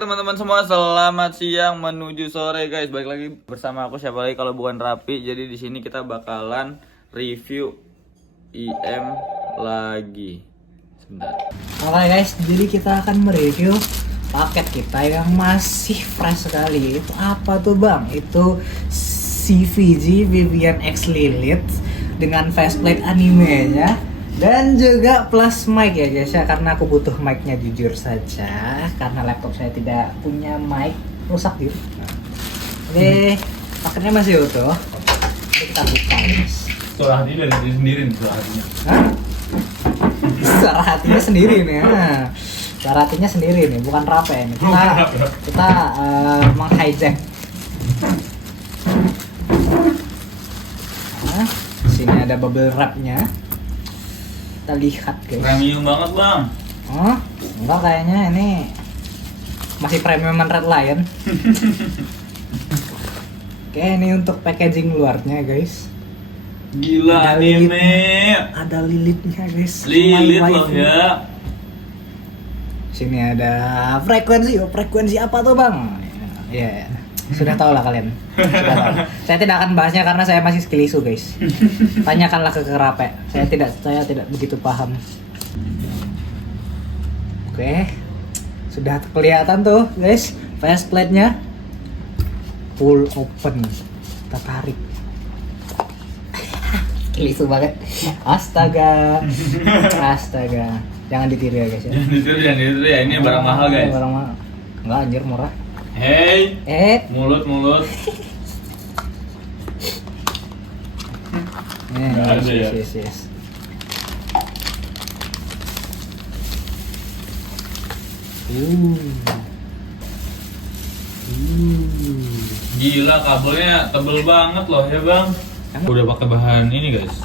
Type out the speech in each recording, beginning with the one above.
Teman-teman semua, selamat siang menuju sore guys. Balik lagi bersama aku, siapa lagi kalau bukan Rapi. Jadi di sini kita bakalan review IM lagi. Sebentar. Oke guys, jadi kita akan mereview paket kita yang masih fresh sekali. Itu apa tuh bang? Itu CVG Vivian X Lilith dengan faceplate animenya dan juga plus mic ya guys ya, karena aku butuh mic-nya jujur saja karena laptop saya tidak punya mic, rusak gitu. Oke, paketnya masih utuh. Mari kita buka guys. Suara hatinya dari diri sendiri nih, suara hatinya. Hah? Suara hatinya sendiri nih. Nah, suara hatinya sendiri nih, bukan Rape nih. Kita meng-hijack. Nah, sini ada bubble wrap-nya. Kita lihat guys. Premium banget bang. Oh, enggak, kayaknya ini masih premiuman Red Lion. Oke, ini untuk packaging luarnya guys. Gila Ada anime. Ada lilitnya guys. Lilit My loh waifu. ya. Sini ada frekuensi apa tuh bang? Ya, sudah tahu lah kalian. Sudah tahu. Saya tidak akan bahasnya karena saya masih skill isu guys. Tanyakanlah ke Rape. Saya tidak begitu paham. Oke, sudah kelihatan tuh guys, faceplate-nya full open. Kita tarik. Skill isu banget. Astaga. Jangan ditiru ya guys ya. Jangan ditiru ya, ini barang mahal guys. Barang mahal. Enggak anjir, murah. Hey, mulut. Nggak ada ya? Yes. Gila, kabelnya tebel banget loh ya bang. Udah pakai bahan ini guys.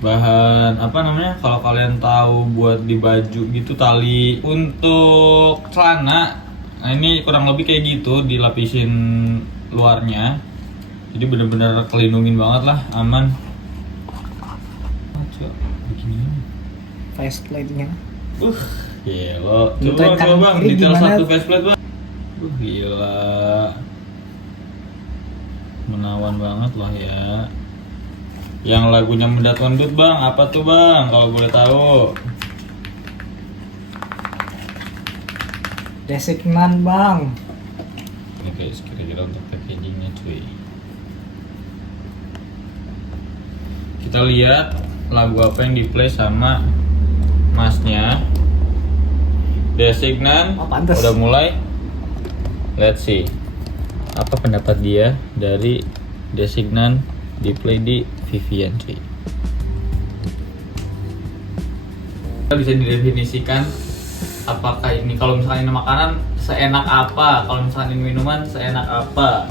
Bahan apa namanya? Kalau kalian tahu buat di baju gitu, tali untuk celana. Nah ini kurang lebih kayak gitu, dilapisin luarnya. Jadi bener-bener kelindungin banget lah, aman. Coba begini. Faceplate-nya. Gila. Nonton Coba bang, kiri detail gimana? satu faceplate bang. Gila. Menawan banget lah ya. Yang lagunya Mendat Wendut bang, apa tuh bang kalau boleh tahu? Designan bang. Ini guys, kira-kira untuk packagingnya cuy. Kita lihat lagu apa yang di-play sama masnya. Designan Oh, pantes. udah mulai. Let's see. Apa pendapat dia dari Designan di-play di Vivian cuy. Kita bisa didefinisikan apakah ini, kalau misalnya ini makanan seenak apa, kalau misalnya ini minuman seenak apa.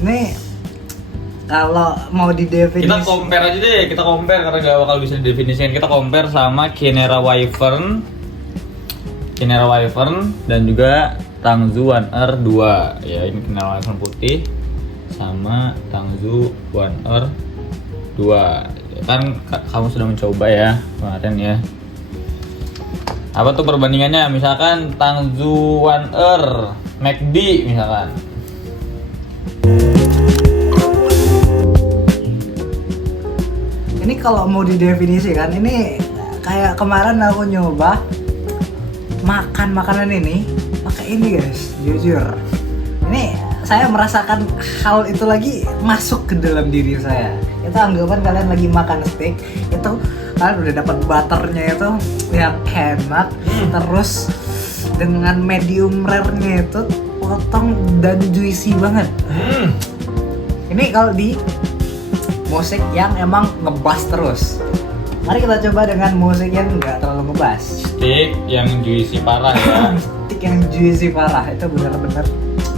Ini kalau mau didefinisi. Kita compare aja deh, kita compare karena gak bakal bisa didefinisikan. Kita compare sama Kinera Wyvern dan juga Tangzu One Ear 2. Ya, ini Kinera Wyvern putih sama Tangzu One Ear 2. Kan kamu sudah mencoba ya kemarin ya. Apa tuh perbandingannya? Misalkan Tangzu One Ear McD misalkan. Ini kalau mau didefinisikan, ini kayak kemarin aku nyoba makan makanan ini pakai ini guys, jujur. Ini saya merasakan hal itu lagi masuk ke dalam diri saya. Itu anggapan kalian lagi makan steak, itu kalian udah dapat butternya itu yang enak, terus dengan medium rare-nya itu potong dan juicy banget. Ini kalau di musik yang emang ngebas terus. Mari kita coba dengan musik yang nggak terlalu ngebas. Steak yang juicy parah ya. Steak yang juicy parah itu bener-bener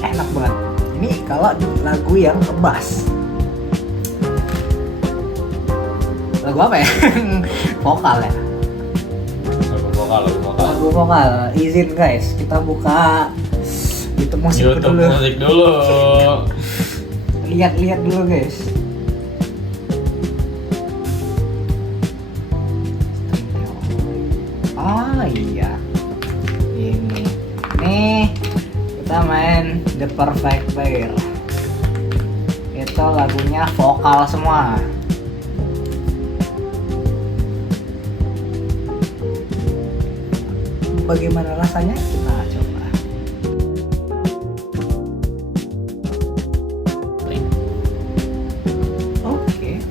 enak banget. Ini kalau di lagu yang ngebas. Lagu apa ya? Vokal ya? Lagu vokal. Lagu vokal. Izin guys, kita buka YouTube musik YouTube dulu. musik dulu. Lihat-lihat dulu guys. Ah iya. Ini. Nih, Kita main The Perfect Pair. Itu lagunya vokal semua. Bagaimana rasanya? Kita coba. Oke.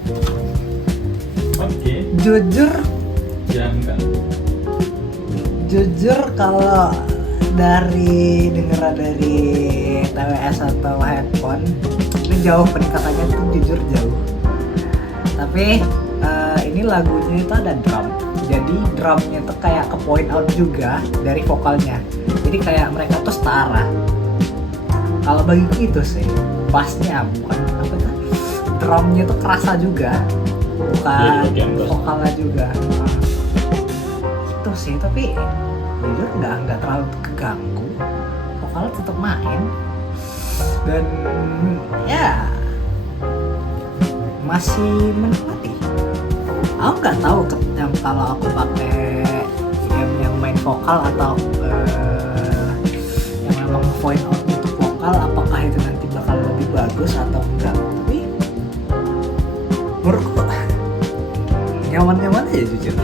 Jujur kalau dari TWS atau headphone ini jauh peningkatannya tuh, jujur jauh. Tapi ini lagunya itu ada drum, jadi drumnya tuh kayak ke point out juga dari vokalnya, jadi kayak mereka tuh setara. Kalau bagiku itu sih bassnya bukan apa tuh, drumnya tuh kerasa juga, bukan vokalnya juga. Nah, itu sih, tapi jujur nggak terlalu keganggu, vokalnya tetap main dan ya masih menikmati. Aku nggak tahu kalau aku pakai yang main vokal atau yang memang point out untuk vokal, apakah itu nanti bakal lebih bagus atau enggak. Tapi menurutku nyaman-nyaman aja jujur.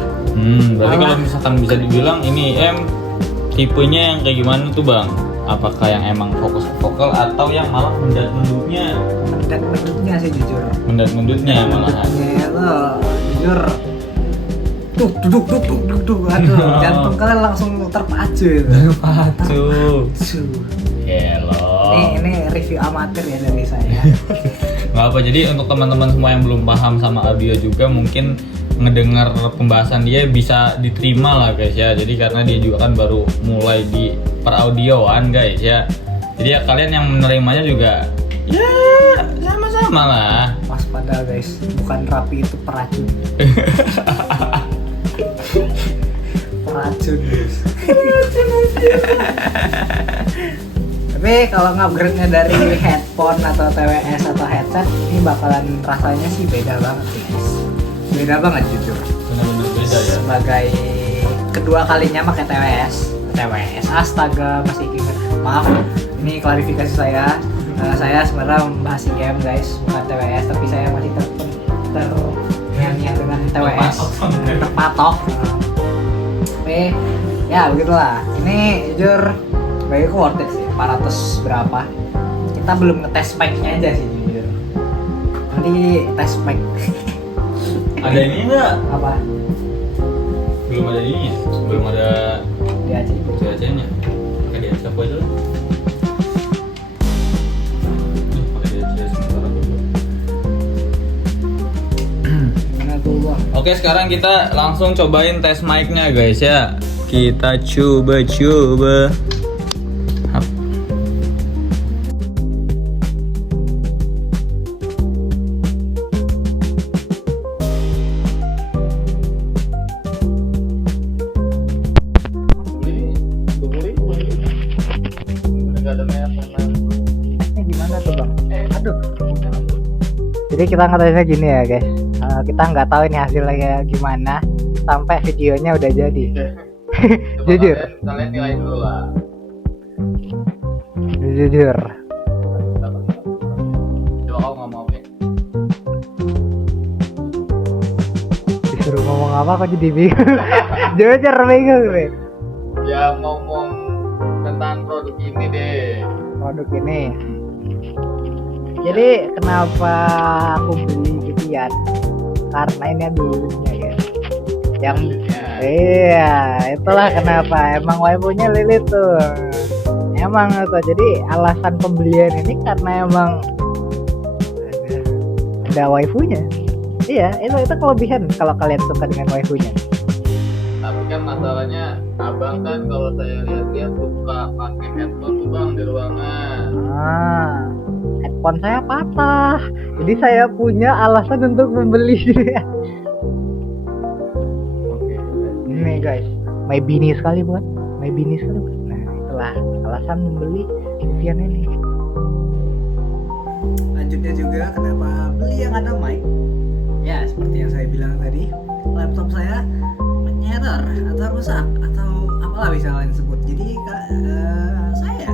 Berarti kalau misalkan bisa dibilang ini tipenya yang kayak gimana tuh bang? Apakah yang emang fokus ke vokal atau yang malah mendat-mendutnya? Mendat-mendutnya sih jujur. Mendat-mendutnya malahan. Mendat-mendutnya itu jujur. Duk, aduh, jantung kalian langsung terpacu itu. Terpacu. Hello. Ini review amatir ya dari saya. Nggak apa, jadi untuk teman-teman semua yang belum paham sama audio juga mungkin ngedengar pembahasan dia bisa diterima lah guys ya. Jadi karena dia juga kan baru mulai di peraudioan guys ya. Jadi ya kalian yang menerimanya juga ya sama-sama lah. Waspada guys, bukan rapi itu peracun. Peracun guys. Tapi kalau ngupgrade-nya dari headphone atau TWS atau headset, ini bakalan rasanya sih beda banget sih guys. Beda banget jujur. Benar-benar beda ya. Sebagai kedua kalinya pakai TWS, astaga masih ingat. Maaf, ini klarifikasi saya. Saya sebenarnya membahas game guys, bukan TWS, tapi saya masih terniat dengan TWS, terpatok. Tapi ya begitulah. Ini jujur bagiku worth it sih, 400 berapa. Kita belum ngetes spec-nya aja sih jujur. Nanti tes spec. Ada ini enggak? Apa? Belum ada ininya, belum ada DAC-nya. Pakai DAC apa aja lah. Pakai DAC sementara dulu. Mana tuh bang? Oke, sekarang kita langsung cobain tes mic-nya guys ya. Kita coba. Hap. Gimana tuh bang? Aduh. Jadi kita ngetesnya gini ya guys. Kita nggak tahu ini hasilnya gimana sampai videonya udah jadi. Jujur. Kalian nilai dulu lah. Jujur. Coba kamu ngomong ya. Disuruh ngomong apa kok jadi bingung. Jujur bingung gue. Ya ngomong tentang produk ini deh. Produk ini. Jadi kenapa aku beli ginian? Karena ini dulunya ya. Yang iya, itulah kenapa. Emang waifunya Lilith tuh. Emang tuh. Jadi alasan pembelian ini karena emang ada waifunya. Iya, itu kelebihan kalau kalian suka dengan waifunya. Tapi kan masalahnya abang kan kalau saya lihat-lihat suka pakai headphone tuh bang di ruangan. Headphone saya patah, jadi saya punya alasan untuk membeli. Ini guys, my bini sekali bukan? Nah itulah alasan membeli Vivian ini. Lanjutnya juga kenapa beli yang ada mic? Ya seperti yang saya bilang tadi, laptop saya menyeror atau rusak atau apalah bisa kalian sebut. Jadi saya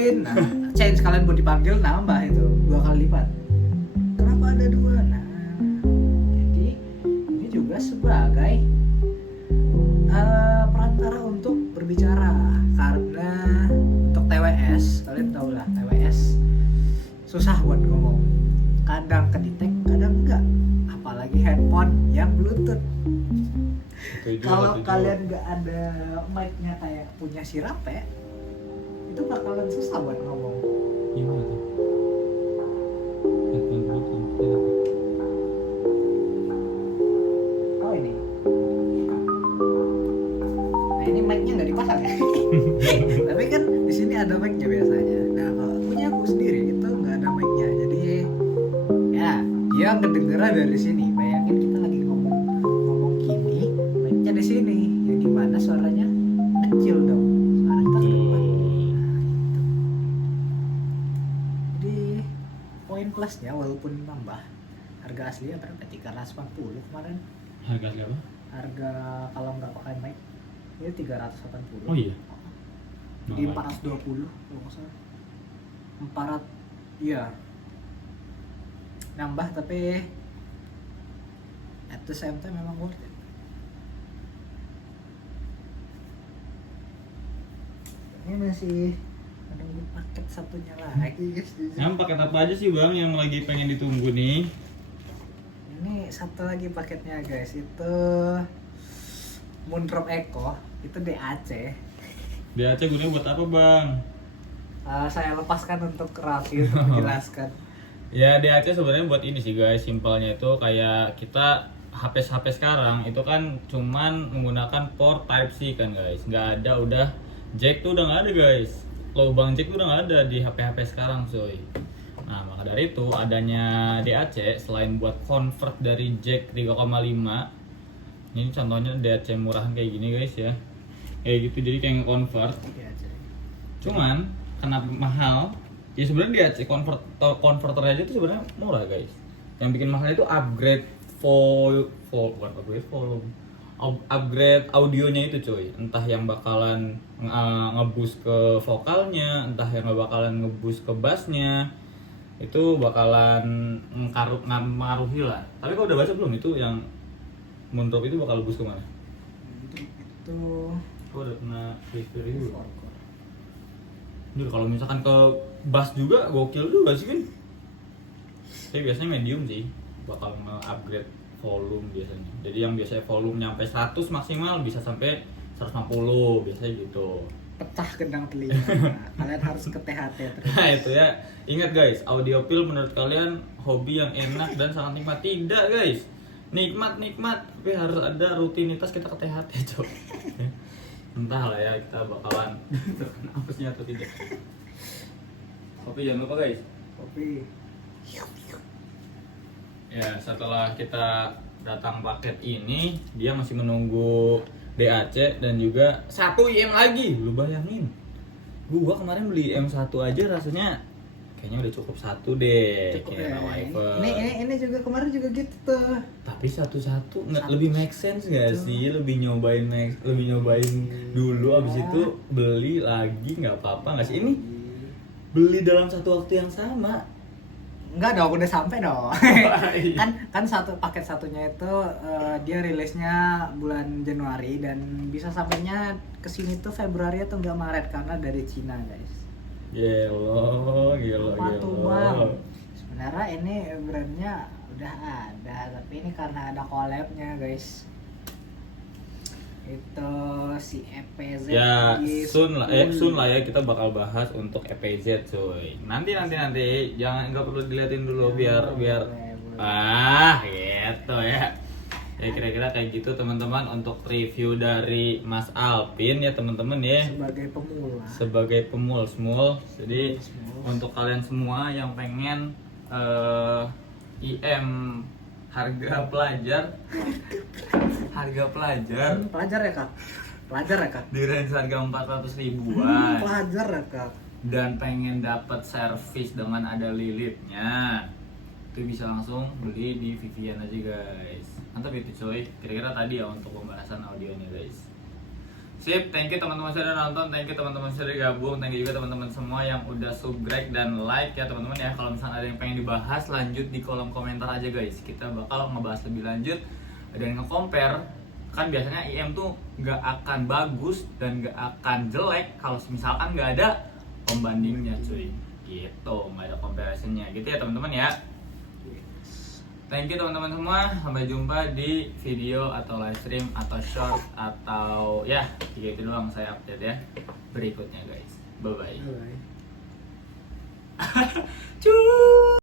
join, nah change kalian mau dipanggil nambah itu 2 kali lipat. Kenapa ada 2? Nah, jadi ini juga sebagai perantara untuk berbicara, karena untuk TWS kalian tahu lah, TWS susah buat ngomong, kadang kedetek kadang enggak, apalagi handphone yang bluetooth. Kalau kalian nggak ada mic-nya kayak punya si Rape, itu bakalan susah buat ngomong. Gimana tuh? Headphone Bluetooth, ya. Oh ini. Nah ini mic-nya nggak dipasang ya. Tapi kan di sini ada mic-nya biasanya. Nah kalau punya aku sendiri itu nggak ada mic-nya, jadi ya dia ngedengeran dari sini. Bayangin kita lagi ngomong gini, mic-nya di sini, yang dimana suaranya kecil dong. Suara kita kedepan. Jadi poin plusnya walaupun nambah, harga aslinya berapa? 380 kemarin. Harga apa? Harga kalau nggak pakai mic ini 380. Oh iya. Jadi 420 kalau nggak salah. 400, iya. Nambah tapi at the same time memang worth it. Ini masih menunggu paket satunya lagi guys. Yang paket apa aja sih bang yang lagi pengen ditunggu nih? Ini satu lagi paketnya guys, itu Moondrop Eco, itu DAC. DAC gunanya buat apa bang? Saya lepaskan untuk Raffi untuk menjelaskan. Ya DAC sebenarnya buat ini sih guys, simpelnya itu kayak kita HP sekarang itu kan cuman menggunakan port Type C kan guys, nggak ada udah jack tuh udah nggak ada guys, lubang jack tuh udah nggak ada di HP sekarang coy. Nah maka dari itu adanya DAC selain buat convert dari jack 3,5, ini contohnya DAC murahan kayak gini guys ya, kayak gitu, jadi kayak nge-convert. DAC. Cuman kenapa mahal? Ya sebenarnya DAC converter aja itu sebenarnya murah guys. Yang bikin mahal itu upgrade upgrade audionya itu coy. Entah yang bakalan nge-boost ke vokalnya, entah yang bakalan nge-boost ke bassnya, itu bakalan ngaruhi lah. Tapi kau udah baca belum itu yang Moondrop itu bakal boost kemana? Itu Kau udah pernah review? Jujur kalau misalkan ke bass juga gokil juga sih kan. Tapi biasanya medium sih bakal nge-upgrade volume biasanya. Jadi yang biasanya volume nyampe 100 maksimal bisa sampai 150 biasanya gitu. pecah gendang telinga. Kalian harus ke THT terus. Nah itu ya. Ingat guys, audiophile menurut kalian hobi yang enak dan sangat nikmat? Tidak guys. Nikmat tapi harus ada rutinitas kita ke THT coy. Entahlah ya kita bakalan terkena apesnya atau tidak. Kopi jangan lupa guys. Kopi. Ya setelah kita datang paket ini, dia masih menunggu DAC dan juga 1 IM lagi. Lu bayangin, gua kemarin beli IM1 aja rasanya kayaknya udah cukup 1 deh. Cukup kayak ya. Wiper. Ini juga kemarin juga gitu tuh. Tapi satu-satu nggak lebih make sense nggak sih? Lebih nyobain dulu, abis itu beli lagi nggak apa-apa nggak sih? Ini beli dalam satu waktu yang sama. Enggak dong, udah sampai dong. kan satu paket satunya itu dia rilisnya bulan Januari dan bisa sampainya kesini tuh Februari atau enggak Maret karena dari Cina guys. Gelo. Bang. Sebenarnya ini brandnya udah ada, tapi ini karena ada collabnya guys. Itu si EPZ Ya di soon lah school. ya kita bakal bahas untuk EPZ coy. Nanti jangan nggak perlu diliatin dulu biar boleh. gitu ya. Ya kira-kira kayak gitu teman-teman untuk review dari Mas Alpin ya teman-teman ya. Sebagai pemula. Small. Jadi Small. untuk kalian semua yang pengen IM harga pelajar Pelajar ya kak? di range harga 400 ribuan Pelajar ya kak? dan pengen dapat servis dengan ada lilitnya, itu bisa langsung beli di Vivian aja guys. Mantap itu coy. Kira-kira tadi ya untuk pembahasan audionya guys. Sip, thank you teman-teman sudah nonton, thank you teman-teman sudah gabung, thank you juga teman-teman semua yang udah subscribe dan like ya teman-teman ya. Kalau misalnya ada yang pengen dibahas, lanjut di kolom komentar aja guys. Kita bakal ngebahas lebih lanjut dan nge-compare. Kan biasanya IM tuh nggak akan bagus dan nggak akan jelek kalau misalkan nggak ada pembandingnya cuy. Gitu, nggak ada comparisonnya gitu ya teman-teman ya. Thank you teman-teman semua. Sampai jumpa di video atau live stream atau short atau ya gitu doang saya update ya berikutnya guys. Bye bye. Bye. Cuy.